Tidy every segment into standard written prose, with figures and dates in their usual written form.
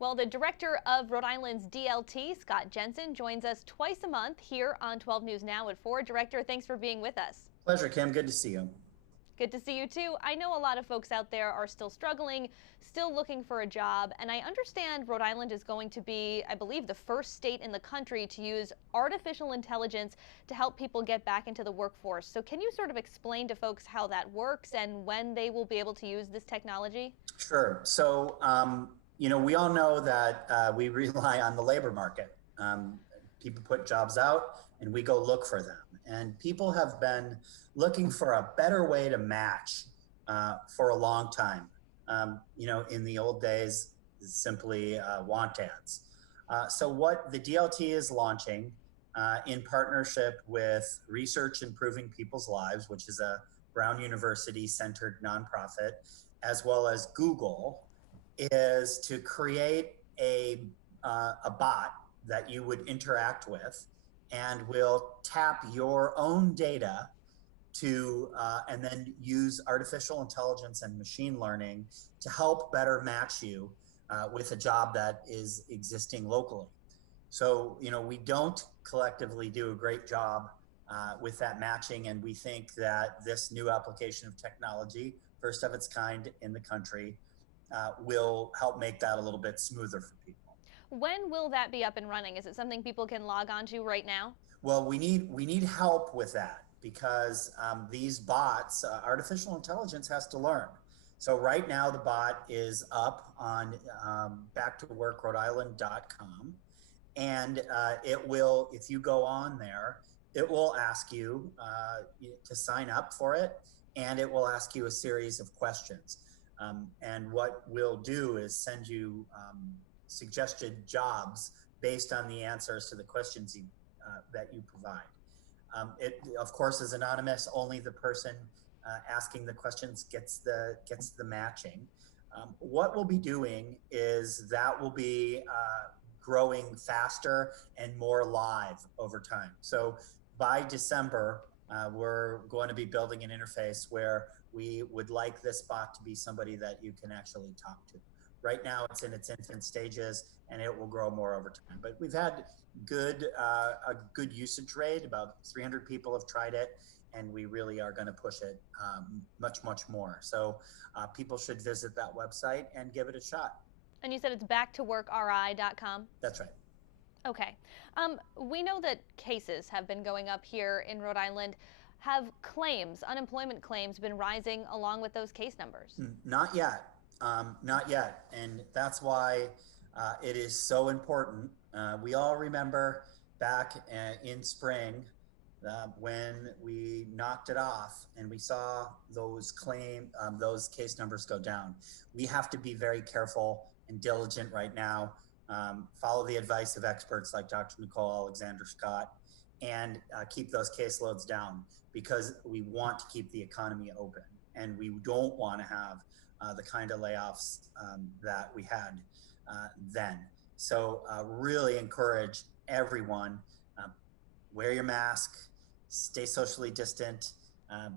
Well, the director of Rhode Island's DLT, Scott Jensen, joins us twice a month here on 12 News Now at 4. Director, thanks for being with us. Pleasure, Kim. Good to see you. Good to see you too. I know a lot of folks out there are still struggling, still looking for a job, and I understand Rhode Island is going to be, I believe, the first state in the country to use artificial intelligence to help people get back into the workforce. So can you sort of explain to folks how that works and when they will be able to use this technology? Sure. We all know that we rely on the labor market. People put jobs out and we go look for them. And people have been looking for a better way to match for a long time. In the old days, simply want ads. So what the DLT is launching in partnership with Research Improving People's Lives, which is a Brown University centered nonprofit, as well as Google, is to create a bot that you would interact with and will tap your own data to and then use artificial intelligence and machine learning to help better match you with a job that is existing locally. So, we don't collectively do a great job with that matching, and we think that this new application of technology, first of its kind in the country, will help make that a little bit smoother for people. When will that be up and running? Is it something people can log on to right now? Well, we need help with that because these bots, artificial intelligence has to learn. So right now the bot is up on backtoworkrhodeisland.com, and it will, if you go on there, it will ask you to sign up for it, and it will ask you a series of questions. And what we'll do is send you suggested jobs based on the answers to the questions that you provide. It, of course, is anonymous. Only the person asking the questions gets the matching. What we'll be doing is that will be growing faster and more live over time. So by December, we're going to be building an interface where we would like this bot to be somebody that you can actually talk to. Right now, it's in its infant stages, and it will grow more over time. But we've had a good usage rate. About 300 people have tried it, and we really are going to push it much, much more. So people should visit that website and give it a shot. And you said it's backtoworkri.com? That's right. Okay. We know that cases have been going up here in Rhode Island. Have claims, unemployment claims, been rising along with those case numbers? Not yet. Not yet. And that's why it is so important. We all remember back in spring when we knocked it off and we saw those case numbers go down. We have to be very careful and diligent right now. Follow the advice of experts like Dr. Nicole Alexander Scott, and keep those caseloads down, because we want to keep the economy open, and we don't want to have the kind of layoffs that we had then. So really encourage everyone, wear your mask, stay socially distant,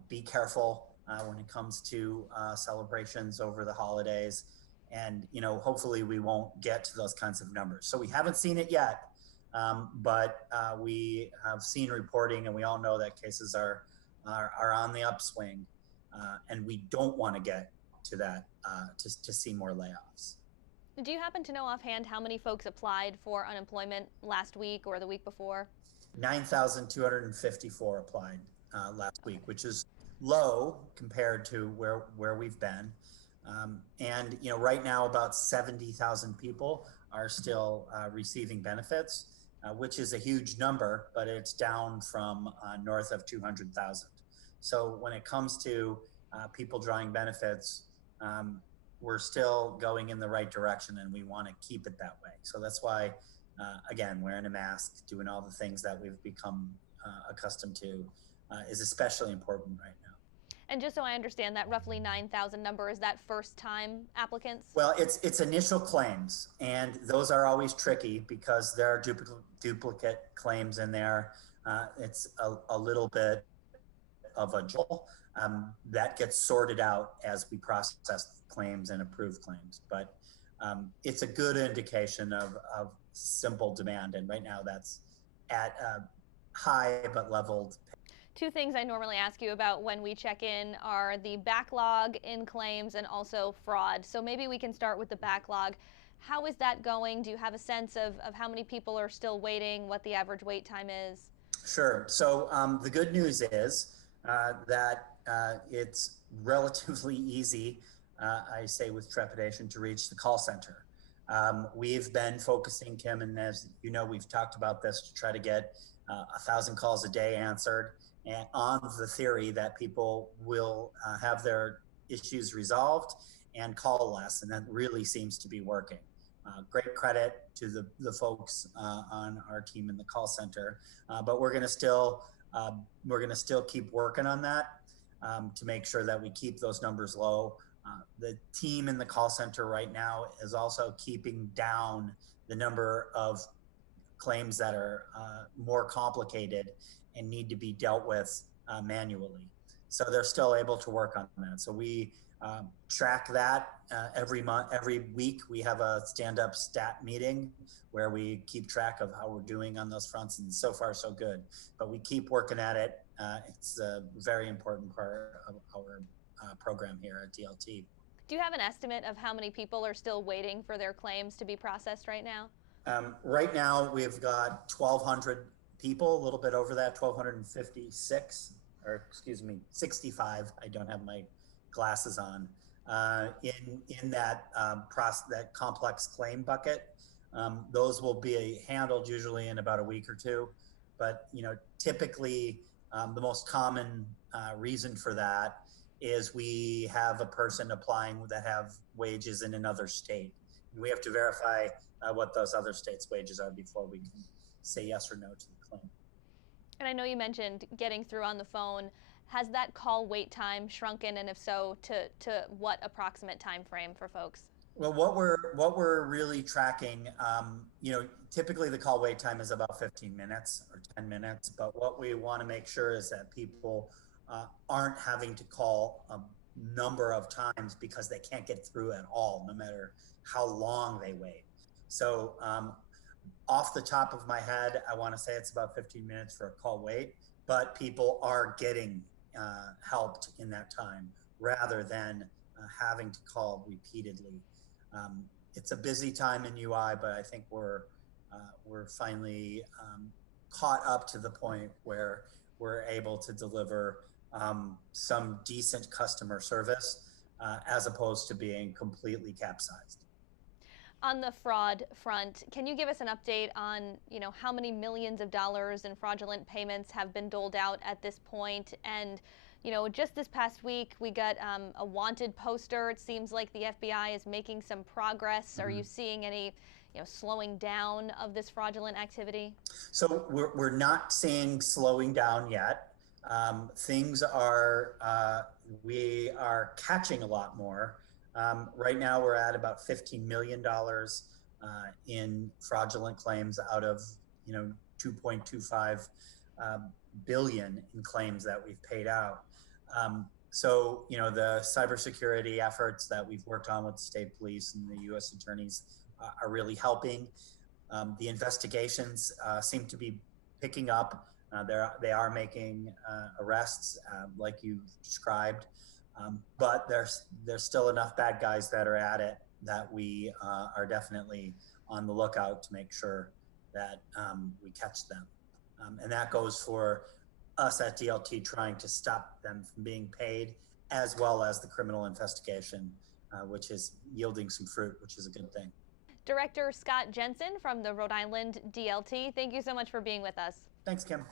be careful when it comes to celebrations over the holidays. And, hopefully we won't get to those kinds of numbers. So we haven't seen it yet, but we have seen reporting, and we all know that cases are on the upswing, and we don't want to get to that to see more layoffs. Do you happen to know offhand how many folks applied for unemployment last week or the week before? 9,254 applied last week, which is low compared to where we've been. Right now about 70,000 people are still receiving benefits, which is a huge number, but it's down from north of 200,000. So when it comes to people drawing benefits, we're still going in the right direction, and we want to keep it that way. So that's why, again, wearing a mask, doing all the things that we've become accustomed to is especially important right now. And just so I understand, that roughly 9,000 number, is that first-time applicants? Well, it's initial claims, and those are always tricky because there are duplicate claims in there. It's a little bit of a jumble that gets sorted out as we process claims and approve claims. But it's a good indication of simple demand. And right now that's at a high but leveled. Two things I normally ask you about when we check in are the backlog in claims and also fraud. So maybe we can start with the backlog. How is that going? Do you have a sense of how many people are still waiting, what the average wait time is? Sure. So the good news is that it's relatively easy, I say with trepidation, to reach the call center. We've been focusing, Kim, and as you know, we've talked about this to try to get 1,000 calls a day answered, and on the theory that people will have their issues resolved and call less, and that really seems to be working. Great credit to the folks on our team in the call center, but we're going to still keep working on that to make sure that we keep those numbers low. The team in the call center right now is also keeping down the number of claims that are more complicated and need to be dealt with manually. So they're still able to work on that. So we track that every month, every week. We have a stand-up stat meeting where we keep track of how we're doing on those fronts, and so far so good. But we keep working at it. It's a very important part of our program here at DLT. Do you have an estimate of how many people are still waiting for their claims to be processed right now? Right now, we've got 1,200 people, a little bit over that, 1,256, or excuse me, 65. I don't have my glasses on. In that that complex claim bucket, those will be handled usually in about a week or two. But typically, the most common reason for that is we have a person applying that have wages in another state. And we have to verify what those other states' wages are before we can say yes or no to the claim. And I know you mentioned getting through on the phone. Has that call wait time shrunken, and if so, to what approximate time frame for folks? Well, what we're really tracking, typically the call wait time is about 15 minutes or 10 minutes, but what we want to make sure is that people aren't having to call a number of times because they can't get through at all, no matter how long they wait. So off the top of my head, I want to say it's about 15 minutes for a call wait, but people are getting helped in that time rather than having to call repeatedly. It's a busy time in UI, but I think we're finally caught up to the point where we're able to deliver some decent customer service as opposed to being completely capsized. On the fraud front, can you give us an update on, how many millions of dollars in fraudulent payments have been doled out at this point? And, just this past week, we got a wanted poster. It seems like the FBI is making some progress. Are you seeing any, slowing down of this fraudulent activity? So we're not seeing slowing down yet. Things are, we are catching a lot more. Right now, we're at about $15 million in fraudulent claims out of 2.25 billion in claims that we've paid out. So the cybersecurity efforts that we've worked on with the state police and the U.S. attorneys are really helping. The investigations seem to be picking up. They are making arrests like you described. But there's still enough bad guys that are at it that we are definitely on the lookout to make sure that we catch them. And that goes for us at DLT trying to stop them from being paid, as well as the criminal investigation, which is yielding some fruit, which is a good thing. Director Scott Jensen from the Rhode Island DLT, thank you so much for being with us. Thanks, Kim.